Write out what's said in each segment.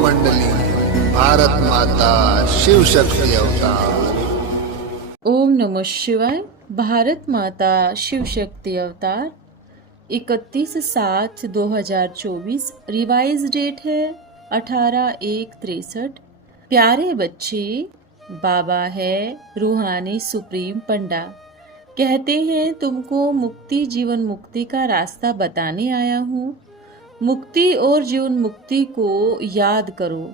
मंडली, भारत माता शिव शक्ति अवतार। ओम नमः शिवाय। भारत माता शिव शक्ति अवतार 31/7/2024। रिवाइज डेट है 18/1/63। प्यारे बच्चे, बाबा है रूहानी सुप्रीम पंडा। कहते हैं तुमको मुक्ति जीवन मुक्ति का रास्ता बताने आया हूँ। मुक्ति और जीवन मुक्ति को याद करो,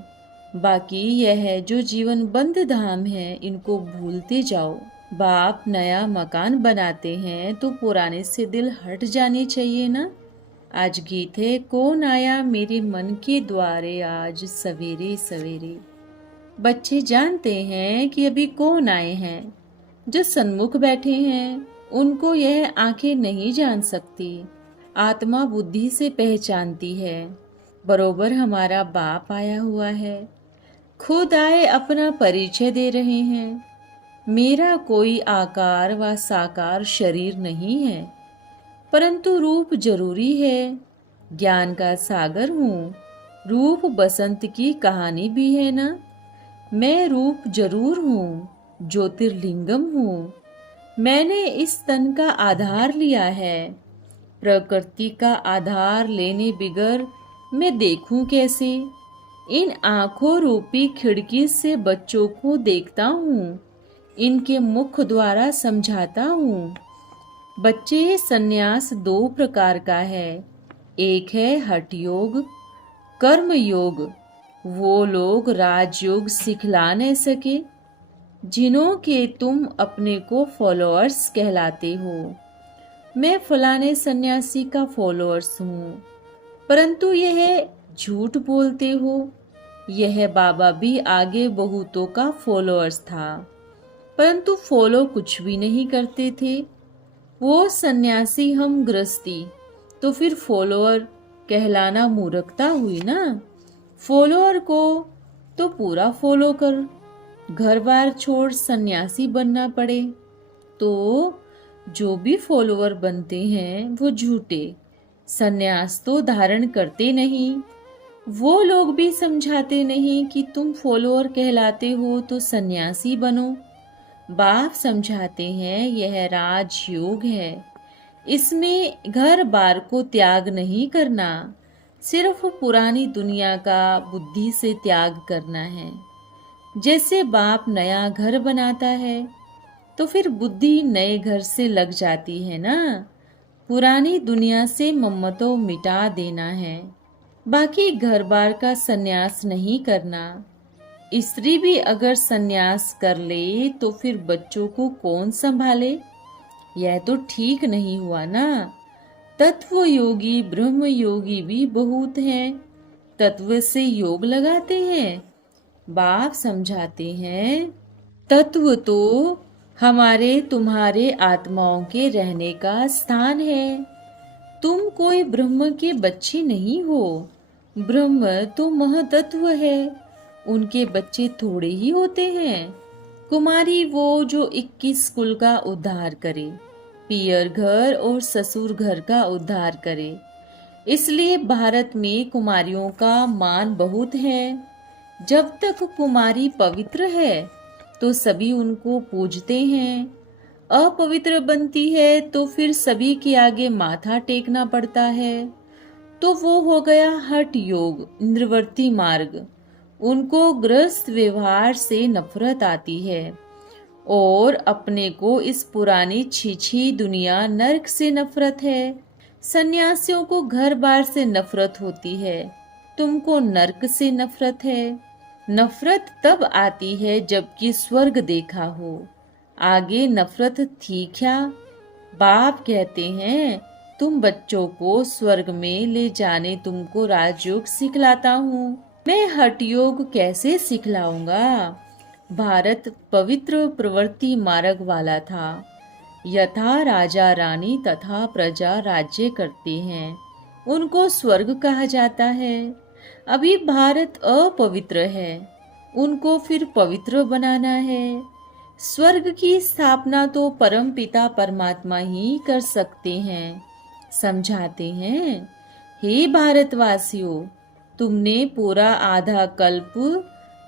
बाकी यह है जो जीवन बंद धाम है इनको भूलते जाओ। बाप नया मकान बनाते हैं तो पुराने से दिल हट जाने चाहिए ना। आज गीत है कौन आया मेरे मन के द्वारे आज सवेरे सवेरे। बच्चे जानते हैं कि अभी कौन आए हैं। जो सन्मुख बैठे हैं उनको यह आंखें नहीं जान सकती, आत्मा बुद्धि से पहचानती है। बरोबर हमारा बाप आया हुआ है, खुद आए अपना परिचय दे रहे हैं। मेरा कोई आकार व साकार शरीर नहीं है, परंतु रूप जरूरी है। ज्ञान का सागर हूँ, रूप बसंत की कहानी भी है ना। मैं रूप जरूर हूँ, ज्योतिर्लिंगम हूँ। मैंने इस तन का आधार लिया है, प्रकृति का आधार लेने बिगर मैं देखूं कैसे। इन आंखों रूपी खिड़की से बच्चों को देखता हूँ, इनके मुख द्वारा समझाता हूँ। बच्चे, संन्यास 2 प्रकार का है। एक है हठ योग, कर्म योग। वो लोग राजयोग सिखला नहीं सके जिन्हों के तुम अपने को फॉलोअर्स कहलाते हो। मैं फलाने सन्यासी का फॉलोअर्स हूँ, परंतु यह झूठ बोलते हो। यह बाबा भी आगे बहुतों का फॉलोअर्स था, परंतु फॉलो कुछ भी नहीं करते थे। वो सन्यासी हम गृहस्थी, तो फिर फॉलोअर कहलाना मूर्खता हुई ना। फॉलोअर को तो पूरा फॉलो कर, घर बार छोड़ सन्यासी बनना पड़े तो जो भी फॉलोअर बनते हैं वो झूठे, सन्यास तो धारण करते नहीं। वो लोग भी समझाते नहीं कि तुम फॉलोअर कहलाते हो तो सन्यासी बनो। बाप समझाते हैं यह राजयोग है, इसमें घर बार को त्याग नहीं करना, सिर्फ पुरानी दुनिया का बुद्धि से त्याग करना है। जैसे बाप नया घर बनाता है तो फिर बुद्धि नए घर से लग जाती है ना। पुरानी दुनिया से मम्मतों मिटा देना है, बाकी घर बार का सन्यास नहीं करना। स्त्री भी अगर सन्यास कर ले तो फिर बच्चों को कौन संभाले? यह तो ठीक नहीं हुआ ना। तत्व योगी ब्रह्म योगी भी बहुत हैं, तत्व से योग लगाते हैं। बाप समझाते हैं तत्व तो हमारे तुम्हारे आत्माओं के रहने का स्थान है। तुम कोई ब्रह्म के बच्चे नहीं हो, ब्रह्म तो महतत्व है, उनके बच्चे थोड़े ही होते हैं। कुमारी वो जो 21 कुल का उद्धार करे, पियर घर और ससुर घर का उद्धार करे। इसलिए भारत में कुमारियों का मान बहुत है। जब तक कुमारी पवित्र है तो सभी उनको पूजते हैं, अपवित्र बनती है तो फिर सभी के आगे माथा टेकना पड़ता है। तो वो हो गया हठ योग, इंद्रवर्ती मार्ग। उनको गृहस्थ व्यवहार से नफरत आती है और अपने को इस पुरानी छीछी दुनिया नरक से नफरत है। सन्यासियों को घर बार से नफरत होती है, तुमको नरक से नफरत है। नफरत तब आती है जबकि स्वर्ग देखा हो, आगे नफरत थी क्या? बाप कहते हैं तुम बच्चों को स्वर्ग में ले जाने तुमको राजयोग सिखलाता हूँ। मैं हठ योग कैसे सिखलाऊंगा? भारत पवित्र प्रवृत्ति मार्ग वाला था। यथा राजा रानी तथा प्रजा राज्य करते हैं, उनको स्वर्ग कहा जाता है। अभी भारत अपवित्र है, उनको फिर पवित्र बनाना है। स्वर्ग की स्थापना तो परम पिता परमात्मा ही कर सकते हैं। समझाते हैं हे भारतवासियों, तुमने पूरा आधा कल्प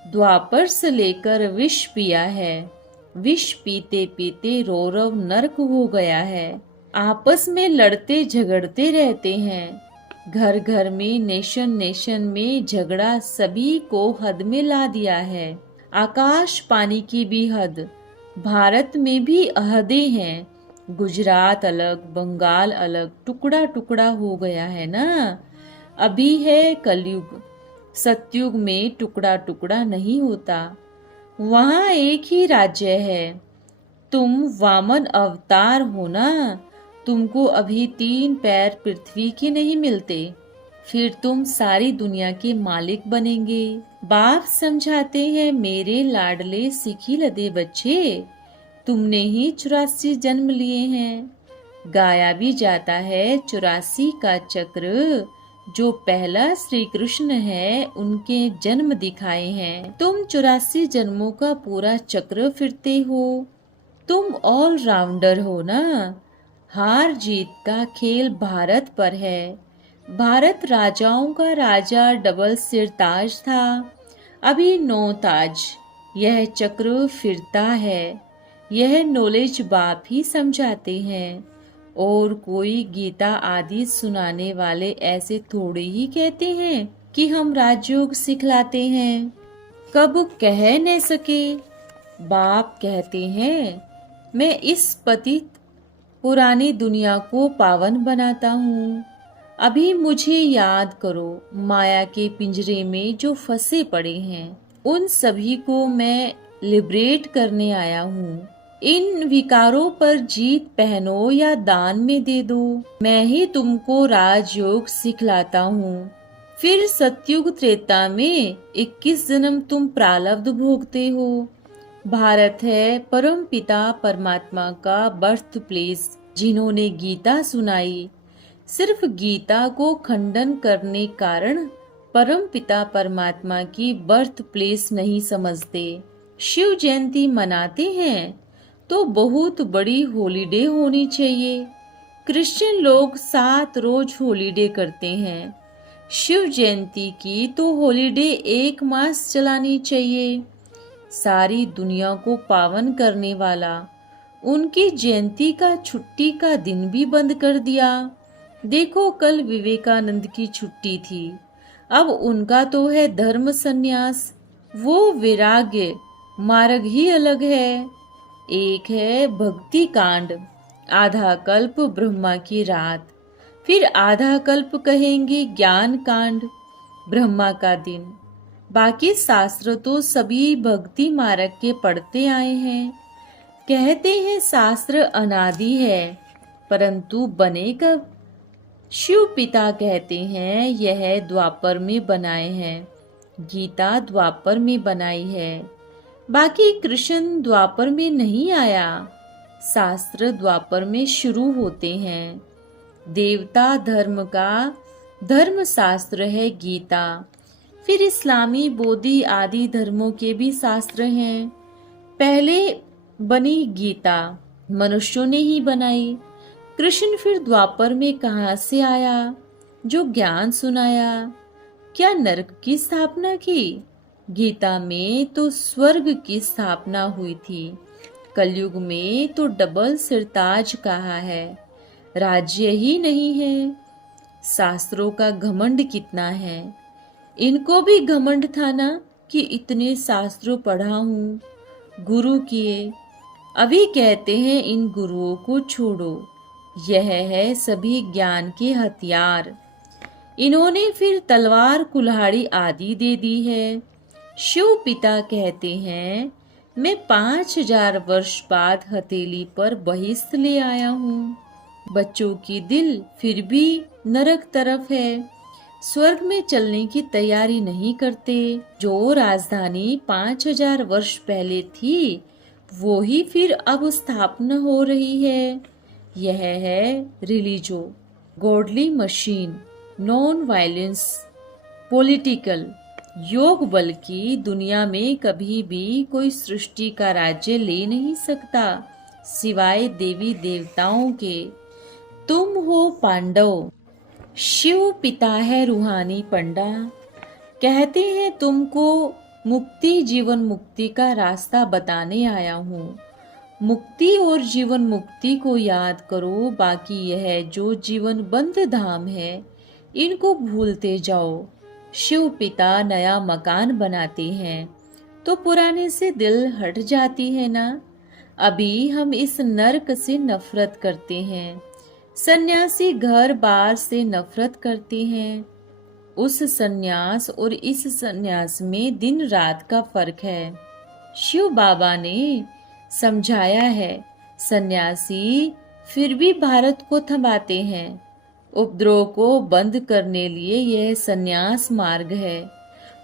द्वापर से लेकर विष पिया है। विष पीते पीते रौरव नरक हो गया है। आपस में लड़ते झगड़ते रहते हैं। घर घर में, नेशन नेशन में झगड़ा सभी को हद में ला दिया है। आकाश पानी की भी हद। भारत में भी हदें हैं। गुजरात अलग, बंगाल अलग, टुकड़ा टुकड़ा हो गया है ना। अभी है कलयुग। सतयुग में टुकड़ा टुकड़ा नहीं होता। वहाँ एक ही राज्य है। तुम वामन अवतार हो ना। तुमको अभी 3 पैर पृथ्वी के नहीं मिलते। फिर तुम सारी दुनिया के मालिक बनेंगे। बाप समझाते हैं, मेरे लाडले सिखी लदे बच्चे, तुमने ही 84 जन्म लिए हैं। गाया भी जाता है 84 का चक्र। जो पहला श्री कृष्ण है, उनके जन्म दिखाए हैं। तुम 84 जन्मों का पूरा चक्र फिरते हो। तुम ऑल राउंडर हो ना। हार जीत का खेल भारत पर है। भारत राजाओं का राजा डबल सिर ताज था, अभी 9 ताज। यह चक्र फिरता है। यह नॉलेज बाप ही समझाते हैं। और कोई गीता आदि सुनाने वाले ऐसे थोड़े ही कहते हैं कि हम राजयोग सिखलाते हैं। कब कह न सके। बाप कहते हैं, मैं इस पतित पुरानी दुनिया को पावन बनाता हूँ। अभी मुझे याद करो, माया के पिंजरे में जो फंसे पड़े हैं, उन सभी को मैं लिबरेट करने आया हूँ। इन विकारों पर जीत पहनो या दान में दे दो। मैं ही तुमको राजयोग सिखलाता हूँ। फिर सतयुग त्रेता में 21 जन्म तुम प्रारब्ध भोगते हो। भारत है परम पिता परमात्मा का बर्थ प्लेस। जिन्होंने गीता सुनाई, सिर्फ गीता को खंडन करने कारण परम पिता परमात्मा की बर्थ प्लेस नहीं समझते। शिव जयंती मनाते हैं तो बहुत बड़ी हॉलीडे होनी चाहिए। क्रिश्चियन लोग 7 रोज हॉलीडे करते हैं। शिव जयंती की तो हॉलीडे 1 मास चलानी चाहिए। सारी दुनिया को पावन करने वाला उनकी जयंती का छुट्टी का दिन भी बंद कर दिया। देखो, कल विवेकानंद की छुट्टी थी, अब उनका तो है धर्म संन्यास। वो वैराग्य मार्ग ही अलग है। एक है भक्ति कांड, आधा कल्प ब्रह्मा की रात, फिर आधा कल्प कहेंगे ज्ञान कांड, ब्रह्मा का दिन। बाकी शास्त्र तो सभी भक्ति मार्ग के पढ़ते आए हैं। कहते हैं शास्त्र अनादि है, परंतु बने कब? शिव पिता कहते हैं यह द्वापर में बनाए हैं। गीता द्वापर में बनाई है। बाकी कृष्ण द्वापर में नहीं आया। शास्त्र द्वापर में शुरू होते हैं। देवता धर्म का धर्म शास्त्र है गीता। फिर इस्लामी, बोधि आदि धर्मों के भी शास्त्र हैं। पहले बनी गीता, मनुष्यों ने ही बनाई। कृष्ण फिर द्वापर में कहाँ से आया जो ज्ञान सुनाया? क्या नरक की स्थापना की? गीता में तो स्वर्ग की स्थापना हुई थी। कलयुग में तो डबल सिरताज कहा है, राज्य ही नहीं है। शास्त्रों का घमंड कितना है। इनको भी घमंड था ना कि इतने शास्त्रों पढ़ा हूँ, गुरु किए। अभी कहते हैं इन गुरुओं को छोड़ो। यह है सभी ज्ञान के हथियार। इन्होंने फिर तलवार कुल्हाड़ी आदि दे दी है। शिव पिता कहते हैं मैं 5000 वर्ष बाद हथेली पर बहिष्ठ ले आया हूँ। बच्चों की दिल फिर भी नरक तरफ है, स्वर्ग में चलने की तैयारी नहीं करते। जो राजधानी 5000 वर्ष पहले थी, वो ही फिर अब स्थापना हो रही है। यह है religio, godly machine, non violence, political योग बल की दुनिया में कभी भी कोई सृष्टि का राज्य ले नहीं सकता सिवाय देवी देवताओं के। तुम हो पांडव, शिव पिता है रूहानी पंडा। कहते हैं तुमको मुक्ति जीवन मुक्ति का रास्ता बताने आया हूँ। मुक्ति और जीवन मुक्ति को याद करो, बाकी यह जो जीवन बंद धाम है इनको भूलते जाओ। शिव पिता नया मकान बनाते हैं तो पुराने से दिल हट जाती है ना। अभी हम इस नरक से नफरत करते हैं, सन्यासी घर बार से नफरत करते हैं। उस सन्यास और इस सन्यास में दिन रात का फर्क है। शिव बाबा ने समझाया है। सन्यासी फिर भी भारत को थमाते हैं। उपद्रव को बंद करने लिए यह सन्यास मार्ग है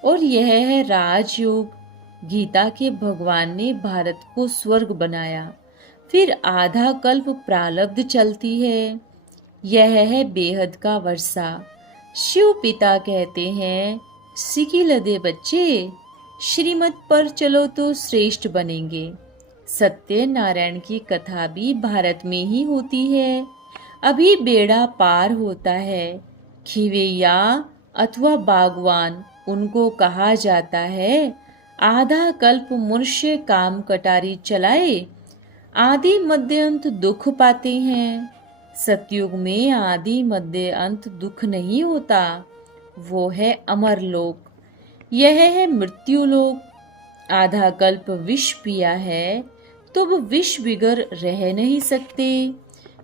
और यह है राजयोग। गीता के भगवान ने भारत को स्वर्ग बनाया, फिर आधा कल्प प्रारब्ध चलती है। यह है बेहद का वर्षा। शिव पिता कहते हैं, सिकिल दे बच्चे, श्रीमत पर चलो तो श्रेष्ठ बनेंगे। सत्यनारायण की कथा भी भारत में ही होती है। अभी बेड़ा पार होता है। खिवैया अथवा बागवान उनको कहा जाता है। आधा कल्प मनुष्य काम कटारी चलाए, आदि मध्य अंत दुख पाते हैं। सतयुग में आदि मध्य अंत दुख नहीं होता, वो है अमर लोक। यह है मृत्यु लोक। आधा कल्प विष पिया है तो वो विष बिगर रह नहीं सकते।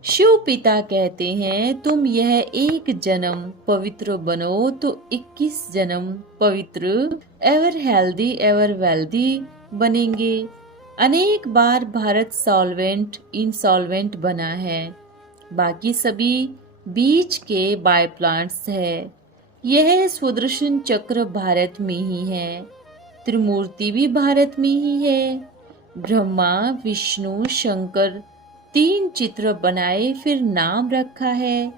शिव पिता कहते हैं, तुम यह एक जन्म पवित्र बनो तो 21 जन्म पवित्र, एवर हेल्दी एवर वेल्दी बनेंगे। अनेक बार भारत सॉल्वेंट इंसॉल्वेंट बना है, बाकी सभी बीच के बाय प्लांट्स है। यह सुदर्शन चक्र भारत में ही है। त्रिमूर्ति भी भारत में ही है। ब्रह्मा विष्णु शंकर 3 चित्र बनाए फिर नाम रखा है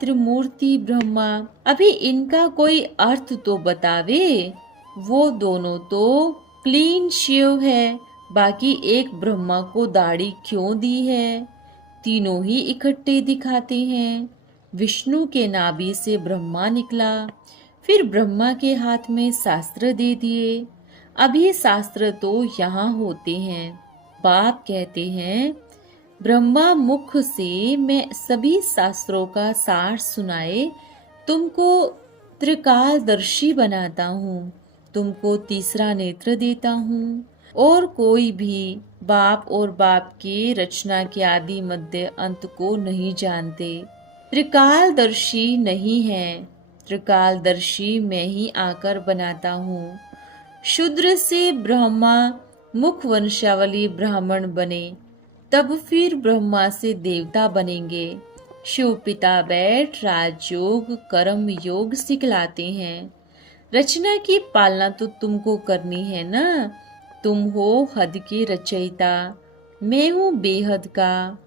त्रिमूर्ति ब्रह्मा। अभी इनका कोई अर्थ तो बतावे। वो दोनों तो क्लीन शिव है, बाकी एक ब्रह्मा को दाढ़ी क्यों दी है? तीनों ही इकट्ठे दिखाते हैं। विष्णु के नाभि से ब्रह्मा निकला, फिर ब्रह्मा के हाथ में शास्त्र दे दिए। अभी शास्त्र तो यहाँ होते हैं। बाप कहते हैं, ब्रह्मा मुख से मैं सभी शास्त्रों का सार सुनाए तुमको त्रिकालदर्शी बनाता हूँ, तुमको तीसरा नेत्र देता हूँ। और कोई भी बाप और बाप के रचना के आदि मध्य अंत को नहीं जानते। त्रिकालदर्शी नहीं है, त्रिकालदर्शी मैं ही आकर बनाता हूँ। शूद्र से ब्रह्मा मुख वंशावली ब्राह्मण बने, तब फिर ब्रह्मा से देवता बनेंगे। शिव पिता बैठ राजयोग कर्म योग सिखलाते हैं। रचना की पालना तो तुमको करनी है ना। तुम हो हद के रचयिता, मैं हूँ बेहद का।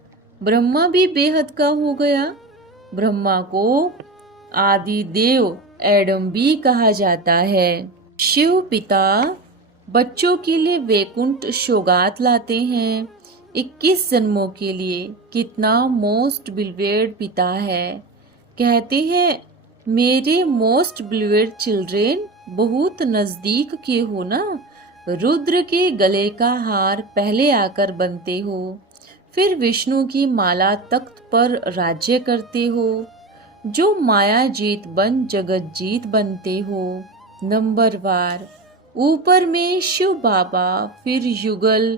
ब्रह्मा भी बेहद का हो गया। ब्रह्मा को आदि देव एडम भी कहा जाता है। शिव पिता बच्चों के लिए वैकुंठ सौगात लाते हैं 21 जन्मों के लिए। कितना मोस्ट बिलवेड पिता है। कहते हैं, मेरे मोस्ट बिलवेड चिल्ड्रेन, बहुत नजदीक के हो ना। रुद्र के गले का हार पहले आकर बनते हो, फिर विष्णु की माला तख्त पर राज्य करते हो। जो माया जीत बन जगत जीत बनते हो। नंबरवार ऊपर में शिव बाबा, फिर युगल,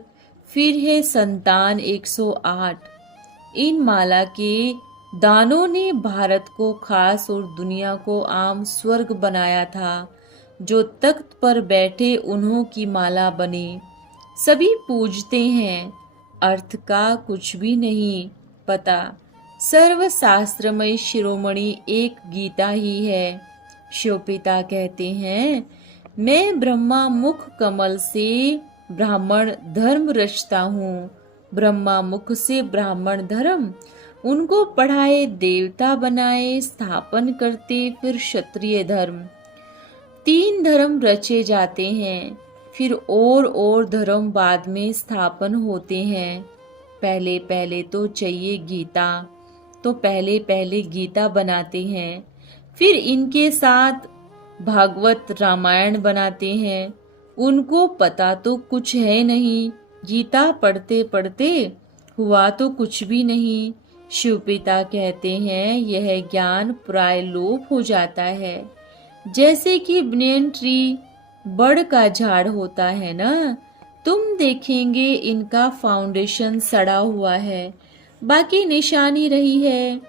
फिर है संतान 108। इन माला के दानों ने भारत को खास और दुनिया को आम स्वर्ग बनाया था। जो तख्त पर बैठे उन्हों की माला बनी। सभी पूजते हैं, अर्थ का कुछ भी नहीं पता। सर्वशास्त्रमय शिरोमणि एक गीता ही है। शिवपिता कहते हैं, मैं ब्रह्मा मुख कमल से ब्राह्मण धर्म रचता हूँ। ब्रह्मा मुख से ब्राह्मण धर्म, उनको पढ़ाए देवता बनाए, स्थापन करते फिर क्षत्रिय धर्म। 3 धर्म रचे जाते हैं, फिर और धर्म बाद में स्थापन होते हैं। पहले पहले तो चाहिए गीता, तो पहले पहले गीता बनाते हैं। फिर इनके साथ भागवत रामायण बनाते हैं, उनको पता तो कुछ है नहीं। गीता पढ़ते पढ़ते हुआ तो कुछ भी नहीं। शिवपिता कहते हैं यह ज्ञान प्राय लोप हो जाता है, जैसे कि बनियन ट्री बड़ का झाड़ होता है ना। तुम देखेंगे इनका फाउंडेशन सड़ा हुआ है, बाकी निशानी रही है।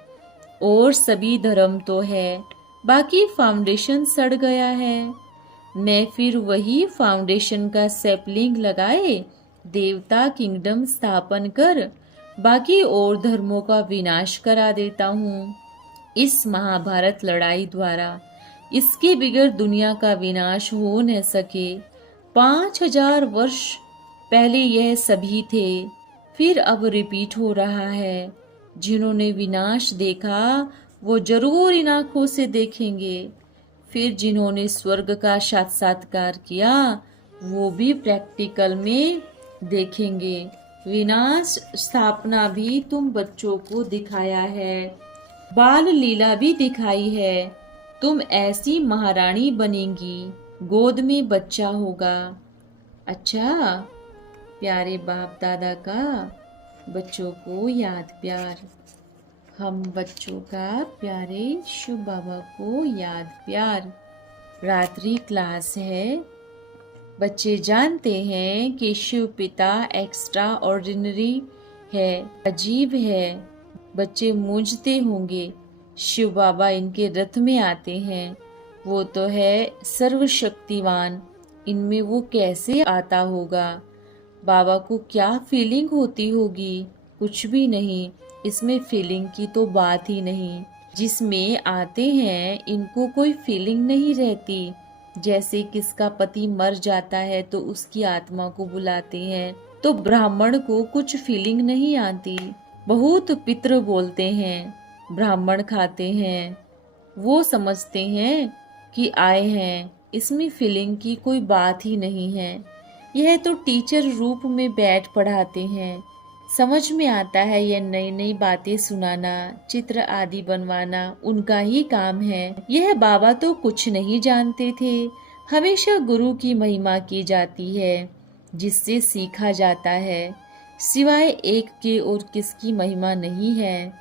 और सभी धर्म तो है, बाकी फाउंडेशन सड़ गया है। मैं फिर वही फाउंडेशन का सैपलिंग लगाए देवता किंगडम स्थापन कर बाकी और धर्मों का विनाश करा देता हूँ। इस महाभारत लड़ाई द्वारा इसके बिगड़ दुनिया का विनाश हो न सके। 5000 वर्ष पहले यह सभी थे, फिर अब रिपीट हो रहा है। जिन्होंने विनाश देखा वो जरूर इन आंखों से देखेंगे। फिर जिन्होंने स्वर्ग का साक्षात्कार किया वो भी प्रैक्टिकल में देखेंगे। विनाश स्थापना भी तुम बच्चों को दिखाया है, बाल लीला भी दिखाई है। तुम ऐसी महारानी बनेंगी, गोद में बच्चा होगा। अच्छा, प्यारे बाप दादा का बच्चों को याद प्यार। हम बच्चों का प्यारे शिव बाबा को याद प्यार। रात्रि क्लास है। बच्चे जानते हैं कि शिव पिता एक्स्ट्रा ऑर्डिनरी है, अजीब है। बच्चे मूंझते होंगे, शिव बाबा इनके रथ में आते हैं, वो तो है सर्वशक्तिवान, इनमें वो कैसे आता होगा? बाबा को क्या फीलिंग होती होगी? कुछ भी नहीं, इसमें फीलिंग की तो बात ही नहीं। जिसमें आते हैं इनको कोई फीलिंग नहीं रहती। जैसे किसका पति मर जाता है तो उसकी आत्मा को बुलाते हैं, तो ब्राह्मण को कुछ फीलिंग नहीं आती। बहुत पितृ बोलते हैं, ब्राह्मण खाते हैं, वो समझते हैं कि आए हैं, इसमें फीलिंग की कोई बात ही नहीं है। यह तो टीचर रूप में बैठ पढ़ाते हैं, समझ में आता है। यह नई नई बातें सुनाना, चित्र आदि बनवाना उनका ही काम है। यह बाबा तो कुछ नहीं जानते थे। हमेशा गुरु की महिमा की जाती है, जिससे सीखा जाता है। सिवाय एक के और किसकी महिमा नहीं है।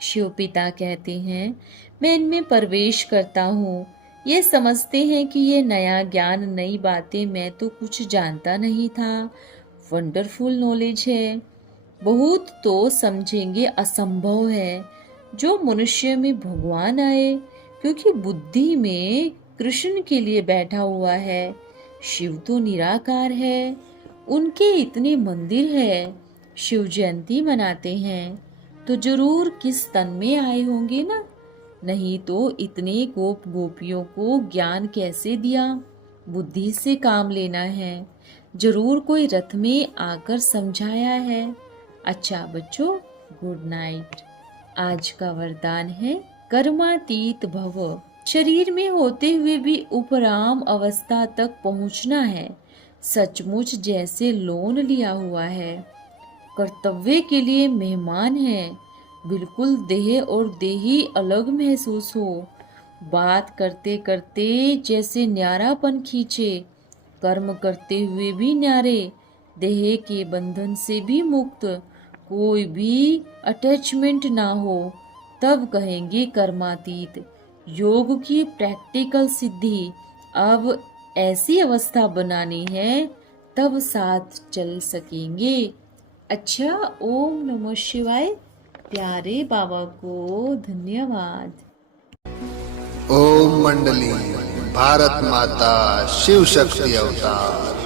शिव पिता कहते हैं मैं इनमें प्रवेश करता हूँ। ये समझते हैं कि ये नया ज्ञान, नई बातें मैं तो कुछ जानता नहीं था। वंडरफुल नॉलेज है। बहुत तो समझेंगे असंभव है जो मनुष्य में भगवान आए, क्योंकि बुद्धि में कृष्ण के लिए बैठा हुआ है। शिव तो निराकार है, उनके इतने मंदिर है, शिव जयंती मनाते हैं, तो जरूर किस तन में आए होंगे ना। नहीं तो इतने गोप गोपियों को ज्ञान कैसे दिया? बुद्धि से काम लेना है, जरूर कोई रथ में आकर समझाया है। अच्छा बच्चों, गुड नाइट। आज का वरदान है कर्मातीत भव। शरीर में होते हुए भी उपराम अवस्था तक पहुंचना है। सचमुच जैसे लोन लिया हुआ है, कर्तव्य के लिए मेहमान है। बिल्कुल देह और देही अलग महसूस हो। बात करते करते जैसे न्यारापन खींचे, कर्म करते हुए भी न्यारे, देह के बंधन से भी मुक्त, कोई भी अटैचमेंट ना हो, तब कहेंगे कर्मातीत। योग की प्रैक्टिकल सिद्धि। अब ऐसी अवस्था बनानी है, तब साथ चल सकेंगे। अच्छा, ओम नमः शिवाय। प्यारे बाबा को धन्यवाद। ओम मंडली। भारत माता शिव शक्ति अवतार।